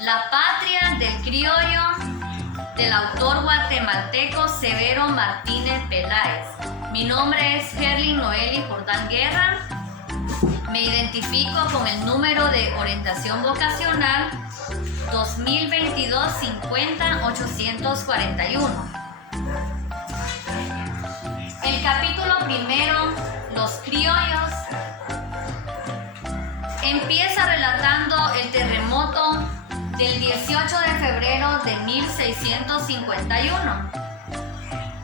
La patria del criollo, del autor guatemalteco Severo Martínez Peláez. Mi nombre es Herlin Noeli Jordán Guerra. Me identifico con el número de orientación vocacional 2022-50-841. El capítulo primero, los criollos, empieza relatando el terremoto del 18 de febrero de 1651.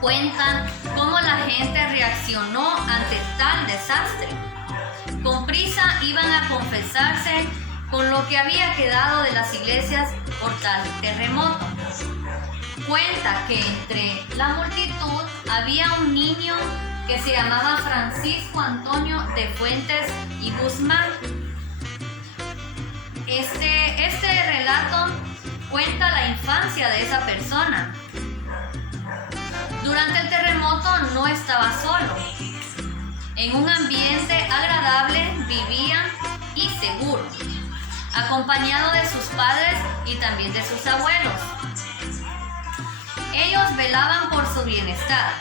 Cuentan cómo la gente reaccionó ante tal desastre. Con prisa iban a confesarse con lo que había quedado de las iglesias por tal terremoto. Cuenta que entre la multitud había un niño que se llamaba Francisco Antonio de Fuentes y Guzmán. Este relato cuenta la infancia de esa persona. Durante el terremoto no estaba solo. En un ambiente agradable vivía y seguro, acompañado de sus padres y también de sus abuelos. Ellos velaban por su bienestar.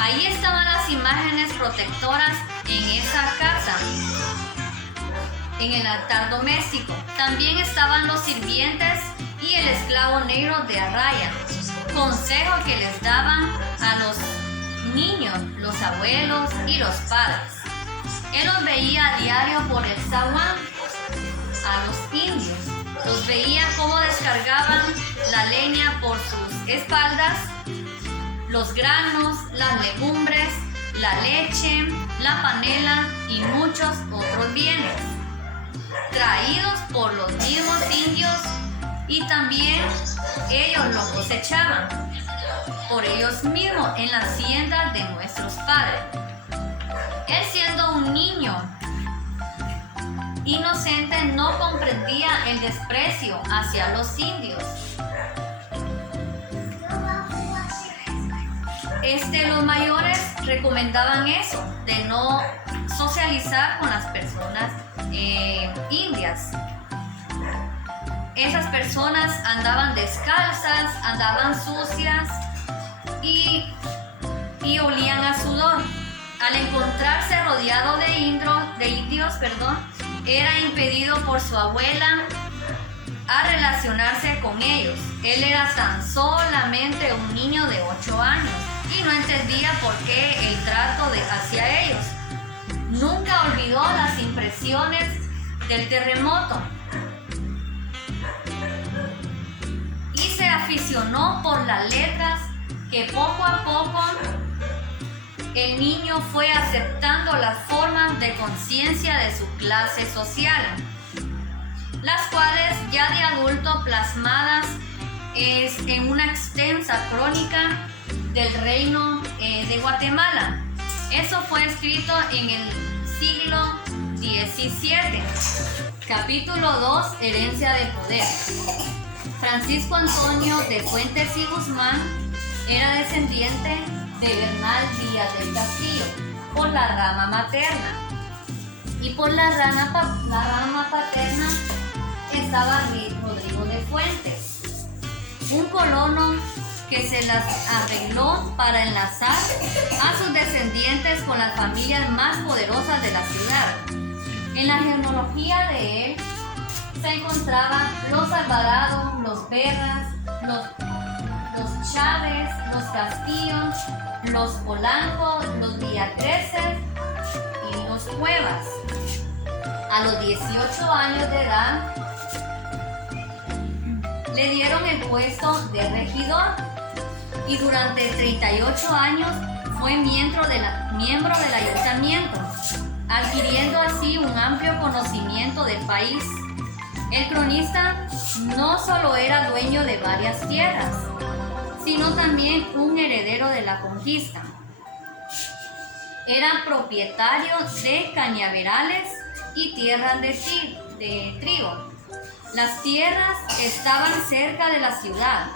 Ahí estaban las imágenes protectoras en esa casa, en el altar doméstico. También estaban los sirvientes y el esclavo negro de Arraya, consejo que les daban a los niños, los abuelos y los padres. Él los veía a diario por el zaguán, a los indios. Los veía cómo descargaban la leña por sus espaldas, los granos, las legumbres, la leche, la panela y muchos otros bienes, traídos por los mismos indios, y también ellos lo cosechaban por ellos mismos en las haciendas de nuestros padres. Él, siendo un niño inocente, no comprendía el desprecio hacia los indios. Los mayores recomendaban eso, de no socializar con las personas indias. Esas personas andaban descalzas, andaban sucias y olían a sudor. Al encontrarse rodeado de indios, era impedido por su abuela a relacionarse con ellos. Él era tan solamente un niño de 8 años y no entendía por qué el trato hacia ellos. Nunca olvidó las impresiones del terremoto y se aficionó por las letras que poco a poco el niño fue aceptando las formas de conciencia de su clase social, las cuales ya de adulto plasmadas en una extensa crónica del reino de Guatemala. Eso fue escrito en el siglo XVII. Capítulo 2, herencia de poder. Francisco Antonio de Fuentes y Guzmán era descendiente de Bernal Díaz del Castillo por la rama materna, y por la rama paterna estaba Rodrigo de Fuentes, un colono que se las arregló para enlazar a sus descendientes con las familias más poderosas de la ciudad. En la genealogía de él se encontraban los Alvarado, los Berras, los Chávez, los Castillos, los Polanco, los Villacreces y los Cuevas. A los 18 años de edad le dieron el puesto de regidor y durante 38 años fue miembro del ayuntamiento, adquiriendo así un amplio conocimiento del país. El cronista no solo era dueño de varias tierras, sino también un heredero de la conquista. Era propietario de cañaverales y tierras de trigo. Las tierras estaban cerca de la ciudad.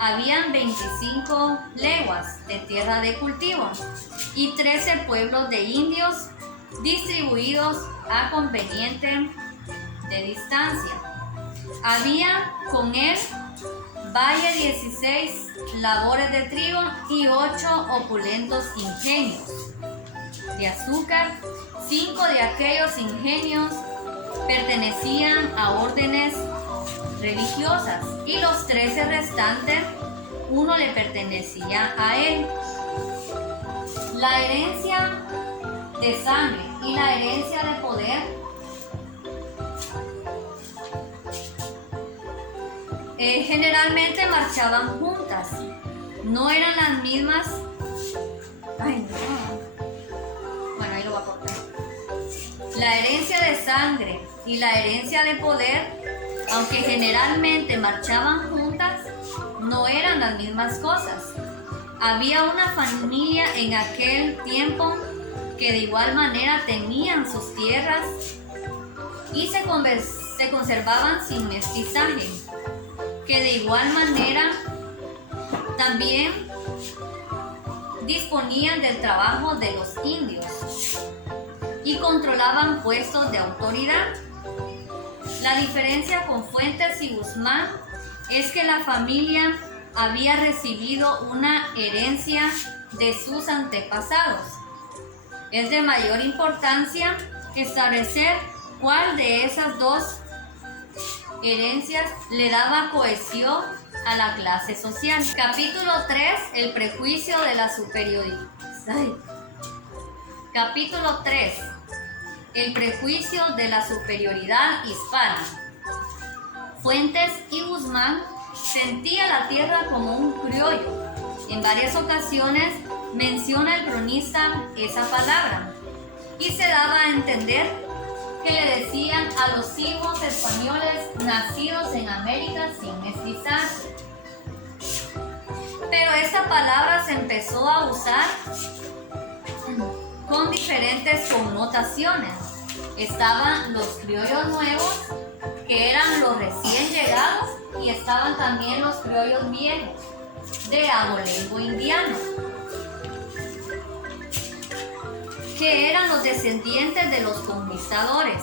Habían 25 leguas de tierra de cultivo y 13 pueblos de indios distribuidos a conveniente de distancia. Había con él valle 16 labores de trigo y 8 opulentos ingenios de azúcar. 5 de aquellos ingenios pertenecían a órdenes religiosas y los 13 restantes, uno le pertenecía a él. La herencia de sangre y la herencia de poder generalmente marchaban juntas, no eran las mismas. Ay, no. Bueno, ahí lo voy a cortar. La herencia de sangre y la herencia de poder, aunque generalmente marchaban juntas, no eran las mismas cosas. Había una familia en aquel tiempo que de igual manera tenían sus tierras y se conservaban sin mestizaje, que de igual manera también disponían del trabajo de los indios y controlaban puestos de autoridad. La diferencia con Fuentes y Guzmán es que la familia había recibido una herencia de sus antepasados. Es de mayor importancia establecer cuál de esas dos herencias le daba cohesión a la clase social. Capítulo 3, el prejuicio de la superioridad. Capítulo 3, el prejuicio de la superioridad hispana. Fuentes y Guzmán sentía la tierra como un criollo. En varias ocasiones menciona el cronista esa palabra y se daba a entender que le decían a los hijos españoles nacidos en América sin mestizarse. Pero esta palabra se empezó a usar con diferentes connotaciones. Estaban los criollos nuevos, que eran los recién llegados, y estaban también los criollos viejos, de abolengo indiano, que eran los descendientes de los conquistadores.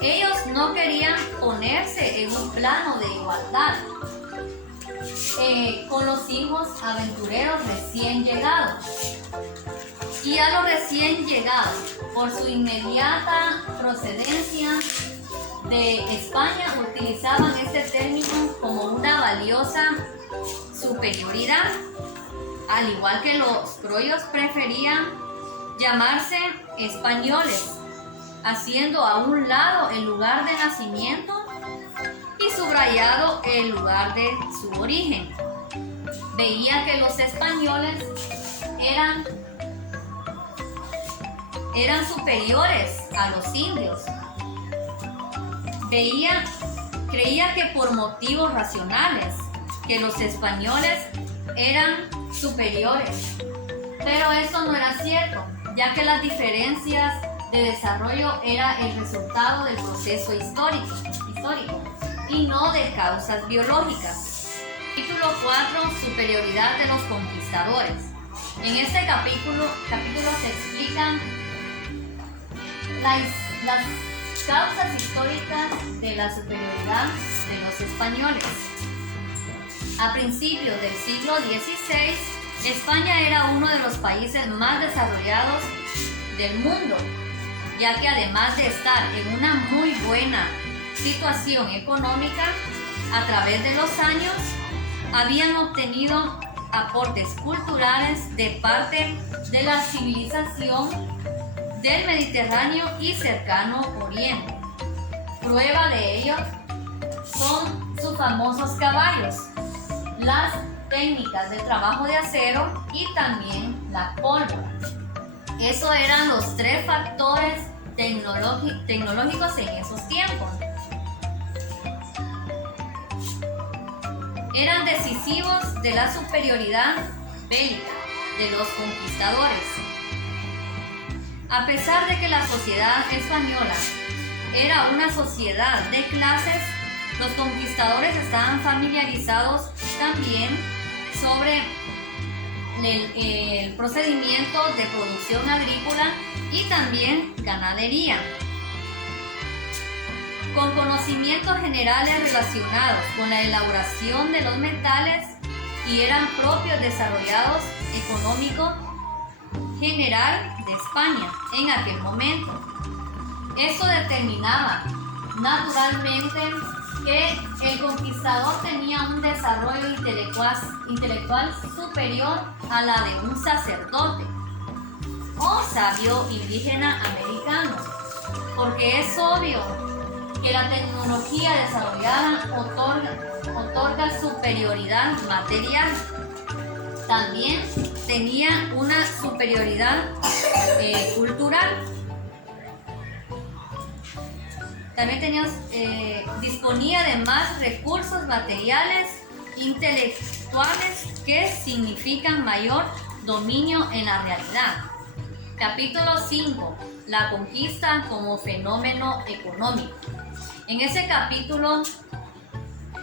Ellos no querían ponerse en un plano de igualdad con los hijos aventureros recién llegados. Y a los recién llegados, por su inmediata procedencia de España, utilizaban este término como una valiosa superioridad, al igual que los criollos preferían llamarse españoles, haciendo a un lado el lugar de nacimiento y subrayado el lugar de su origen. Veía que los españoles eran superiores a los indios. Creía que por motivos racionales, que los españoles eran superiores. Pero eso no era cierto, ya que las diferencias de desarrollo era el resultado del proceso histórico y no de causas biológicas. Capítulo 4, superioridad de los conquistadores. En este capítulo se explican las causas históricas de la superioridad de los españoles. A principios del siglo XVI, España era uno de los países más desarrollados del mundo, ya que además de estar en una muy buena situación económica, a través de los años habían obtenido aportes culturales de parte de la civilización del Mediterráneo y cercano Oriente. Prueba de ello son sus famosos caballos, las técnicas de trabajo de acero y también la pólvora. Esos eran los tres factores tecnológicos en esos tiempos. Eran decisivos de la superioridad bélica de los conquistadores. A pesar de que la sociedad española era una sociedad de clases, los conquistadores estaban familiarizados también sobre el procedimiento de producción agrícola y también ganadería. con conocimientos generales relacionados con la elaboración de los metales y eran propios desarrollados económico general de España en aquel momento. Esto determinaba naturalmente que el conquistador tenía un desarrollo intelectual superior a la de un sacerdote o sabio indígena americano, porque es obvio que la tecnología desarrollada otorga superioridad material. También tenía una superioridad cultural. También disponía de más recursos materiales, intelectuales, que significan mayor dominio en la realidad. Capítulo 5. La conquista como fenómeno económico. En ese capítulo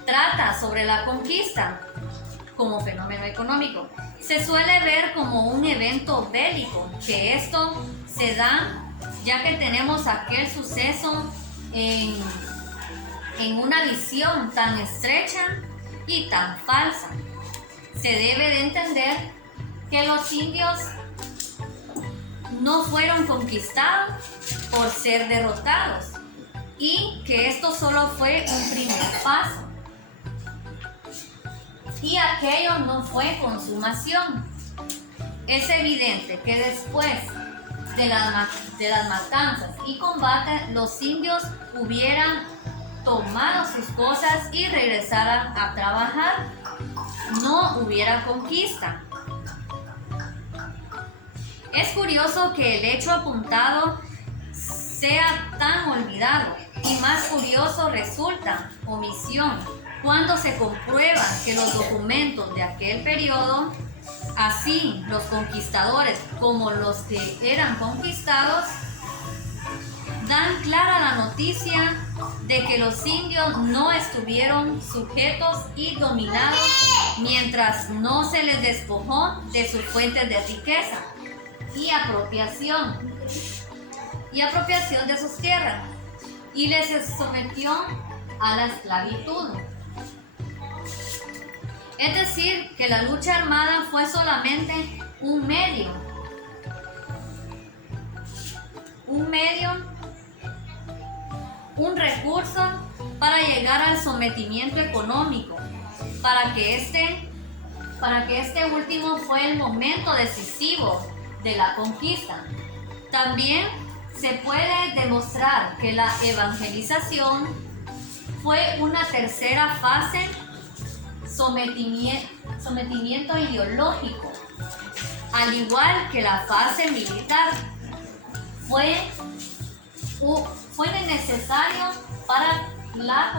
trata sobre la conquista como fenómeno económico. Se suele ver como un evento bélico, que esto se da ya que tenemos aquel suceso en una visión tan estrecha y tan falsa. Se debe de entender que los indios no fueron conquistados por ser derrotados y que esto solo fue un primer paso. Y aquello no fue consumación. Es evidente que después de las matanzas y combates, los indios hubieran tomado sus cosas y regresaran a trabajar. No hubiera conquista. Es curioso que el hecho apuntado sea tan olvidado, y más curioso resulta omisión cuando se comprueba que los documentos de aquel periodo, así los conquistadores como los que eran conquistados, dan clara la noticia de que los indios no estuvieron sujetos y dominados mientras no se les despojó de sus fuentes de riqueza y apropiación de sus tierras y les sometió a la esclavitud. Es decir, que la lucha armada fue solamente un medio, un recurso para llegar al sometimiento económico, para que este último fue el momento decisivo de la conquista. También se puede demostrar que la evangelización fue una tercera fase, sometimiento ideológico, al igual que la fase militar. Fue necesario para la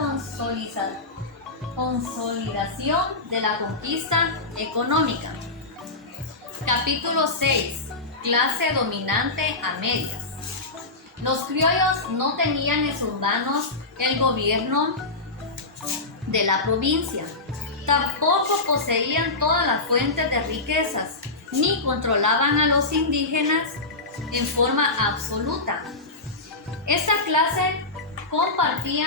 consolidación de la conquista económica. Capítulo 6. Clase dominante a medias. Los criollos no tenían en sus manos el gobierno de la provincia. Tampoco poseían todas las fuentes de riquezas, ni controlaban a los indígenas en forma absoluta. Esta clase compartía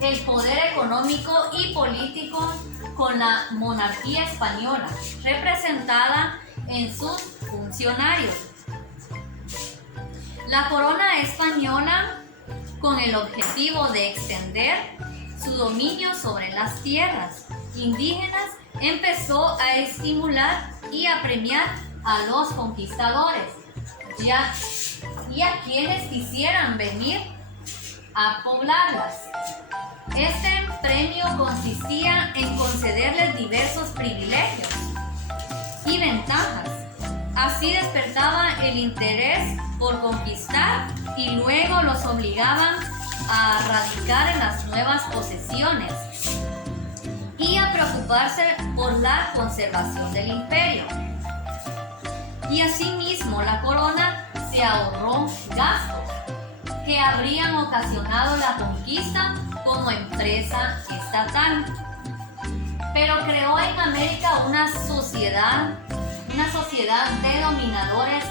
el poder económico y político con la monarquía española, representada en sus funcionarios. La corona española, con el objetivo de extender su dominio sobre las tierras indígenas, empezó a estimular y a premiar a los conquistadores y a quienes quisieran venir a poblarlas. Este premio consistía en concederles diversos privilegios y ventajas. Así despertaba el interés por conquistar y luego los obligaban a radicar en las nuevas posesiones y a preocuparse por la conservación del imperio. Y asimismo la corona se ahorró gastos que habrían ocasionado la conquista como empresa estatal. Pero creó en América una sociedad de dominadores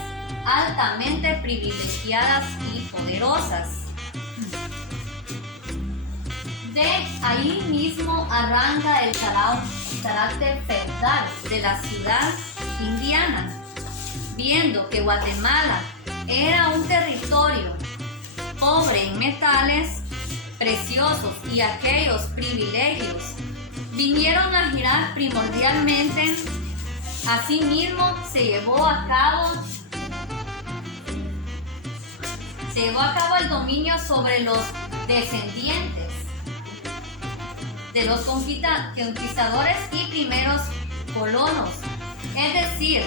altamente privilegiadas y poderosas. De ahí mismo arranca el carácter feudal de la ciudad indiana, viendo que Guatemala era un territorio pobre en metales preciosos y aquellos privilegios vinieron a girar primordialmente. Asimismo se llevó a cabo el dominio sobre los descendientes de los conquistadores y primeros colonos, es decir,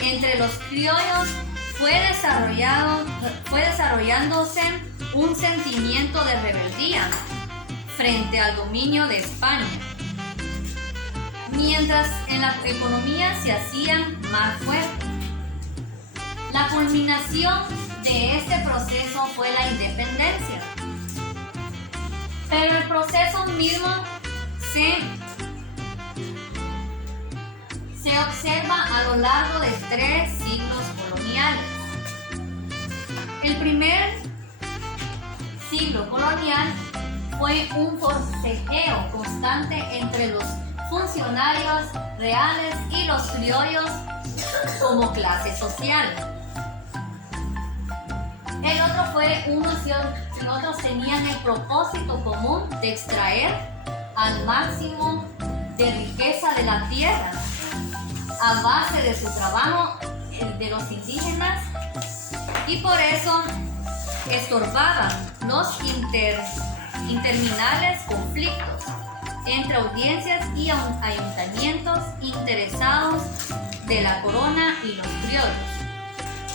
entre los criollos fue desarrollándose un sentimiento de rebeldía frente al dominio de España, mientras en la economía se hacían más fuertes. La culminación de este proceso fue la independencia, pero el proceso mismo se observa a lo largo de 3 siglos coloniales. El primer siglo colonial fue un forcejeo constante entre los funcionarios reales y los criollos como clase social. El otro fue unos y otros tenían el propósito común de extraer al máximo de riqueza de la tierra a base de su trabajo de los indígenas, y por eso estorbaban los interminables conflictos entre audiencias y ayuntamientos interesados de la corona y los criollos.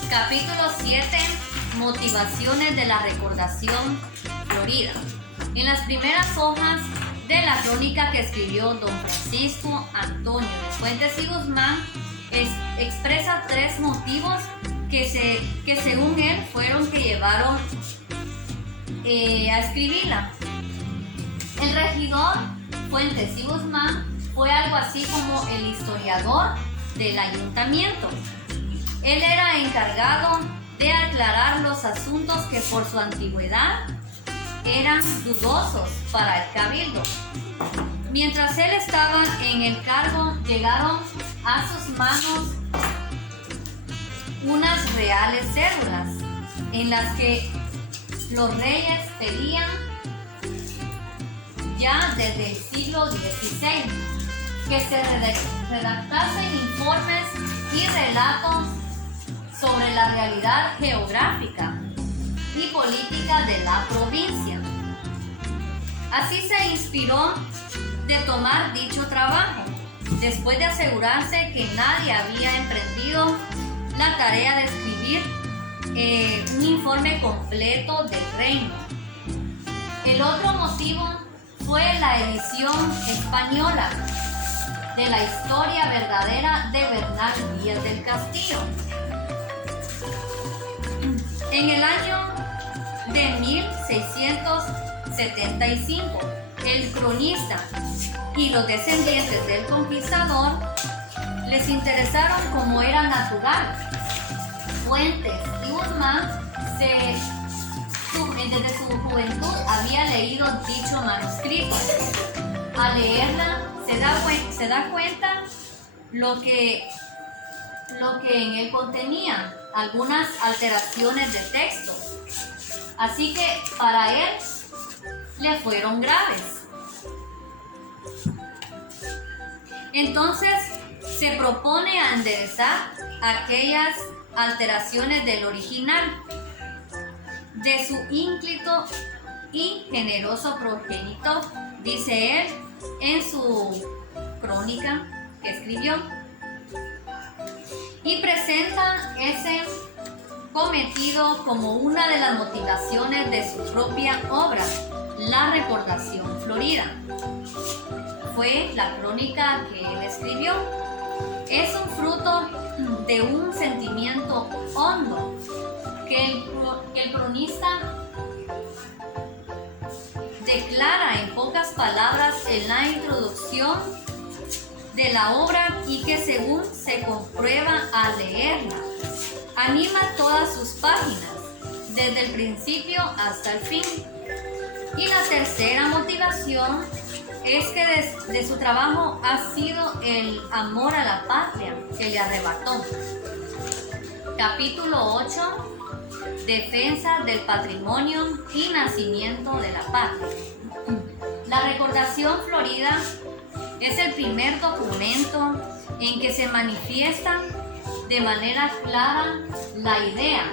Capítulo 7. Motivaciones de la recordación florida. En las primeras hojas de la crónica que escribió don Francisco Antonio de Fuentes y Guzmán, expresa 3 motivos que según él fueron que llevaron a escribirla. El regidor Fuentes y Guzmán fue algo así como el historiador del ayuntamiento. Él era encargado de aclarar los asuntos que por su antigüedad eran dudosos para el cabildo. Mientras él estaba en el cargo, llegaron a sus manos unas reales cédulas en las que los reyes pedían ya desde el siglo XVI que se redactasen informes y relatos sobre la realidad geográfica y política de la provincia. Así se inspiró de tomar dicho trabajo, después de asegurarse que nadie había emprendido la tarea de escribir un informe completo del reino. El otro motivo fue la edición española de la historia verdadera de Bernal Díaz del Castillo. En el año de 1675, el cronista y los descendientes del conquistador les interesaron como era natural. Fuentes y Guzmán desde su juventud había leído dicho manuscrito. Al leerla se da cuenta lo que en él contenía algunas alteraciones de texto, así que para él le fueron graves. Entonces se propone a enderezar aquellas alteraciones del original de su ínclito y generoso progenitor, dice él en su crónica que escribió, y presenta ese cometido como una de las motivaciones de su propia obra, La Recordación Florida. Fue la crónica que él escribió. Es un fruto de un sentimiento hondo que el cronista declara en pocas palabras en la introducción de la obra y que, según se comprueba al leerla, anima todas sus páginas, desde el principio hasta el fin. Y la tercera motivación es que de su trabajo ha sido el amor a la patria que le arrebató. Capítulo 8. Defensa del patrimonio y nacimiento de la patria. La Recordación Florida es el primer documento en que se manifiesta de manera clara la idea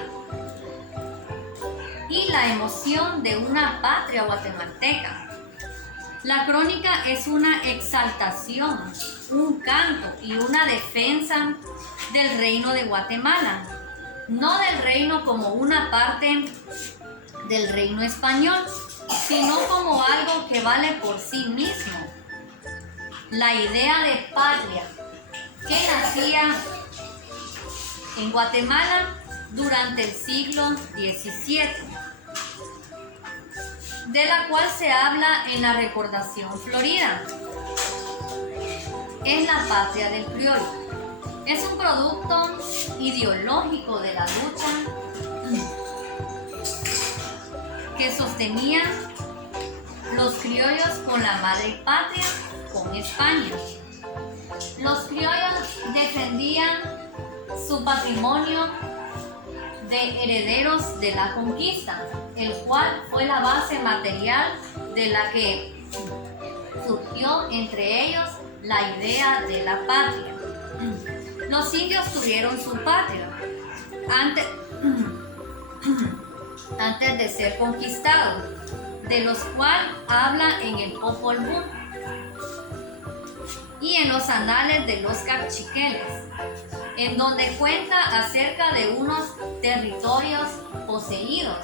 y la emoción de una patria guatemalteca. La crónica es una exaltación, un canto y una defensa del reino de Guatemala, no del reino como una parte del reino español, sino como algo que vale por sí mismo. La idea de patria que nacía en Guatemala durante el siglo XVII, de la cual se habla en la Recordación Florida. Es la patria del criollo. Es un producto ideológico de la lucha que sostenían los criollos con la madre patria, con España. Los criollos defendían su patrimonio de herederos de la conquista, el cual fue la base material de la que surgió entre ellos la idea de la patria. Los indios tuvieron su patria antes de ser conquistados, de los cuales habla en el Popol Vuh y en los anales de los caciques, en donde cuenta acerca de unos territorios poseídos.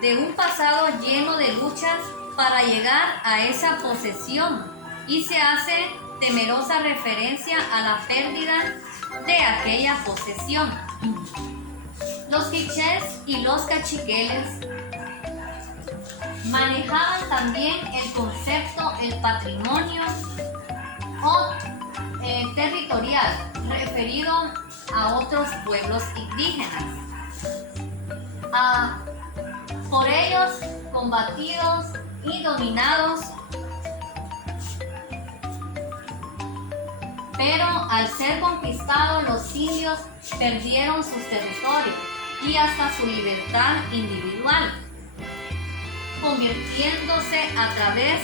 De un pasado lleno de luchas para llegar a esa posesión, y se hace temerosa referencia a la pérdida de aquella posesión. Los quichés y los caciques manejaban también el concepto el patrimonio o territorial referido a otros pueblos indígenas, por ellos combatidos y dominados, pero al ser conquistados los indios perdieron sus territorios y hasta su libertad individual, convirtiéndose a través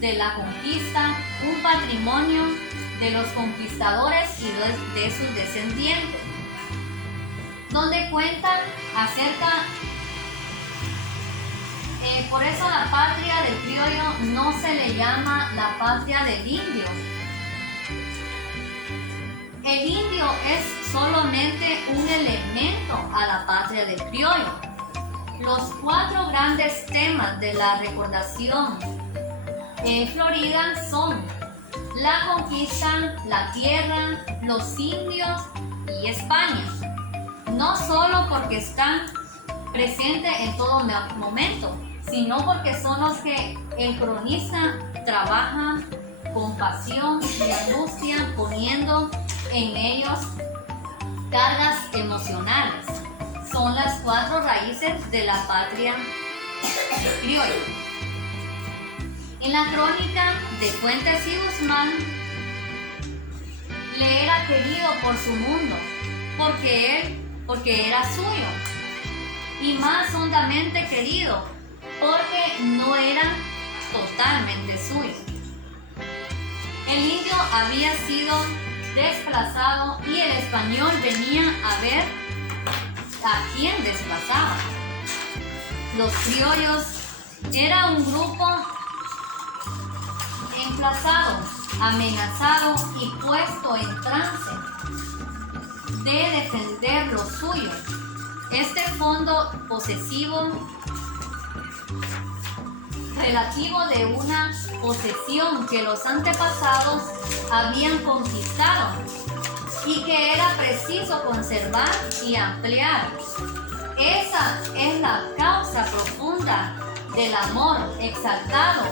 de la conquista un patrimonio de los conquistadores y de sus descendientes, donde cuentan acerca. Por eso la patria del criollo no se le llama la patria del indio. El indio es solamente un elemento a la patria del criollo. Los 4 grandes temas de la Recordación Florida son la conquista, la tierra, los indios y España. No solo porque están presentes en todo momento, sino porque son los que el cronista trabaja con pasión y angustia, poniendo en ellos cargas emocionales. Son las 4 raíces de la patria criolla. En la crónica de Fuentes y Guzmán, le era querido por su mundo, porque era suyo, y más hondamente querido, porque no era totalmente suyo. El indio había sido desplazado y el español venía a ver a quién desplazaba. Los criollos era un grupo emplazado, amenazado y puesto en trance de defender lo suyo. Este fondo posesivo relativo de una posesión que los antepasados habían conquistado y que era preciso conservar y ampliar. Esa es la causa profunda del amor exaltado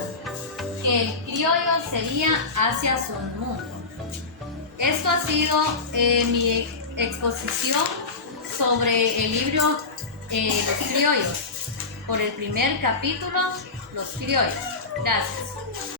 que el criollo sería hacia su mundo. Esto ha sido mi exposición sobre el libro Los Criollos, por el primer capítulo, Los Criollos. Gracias.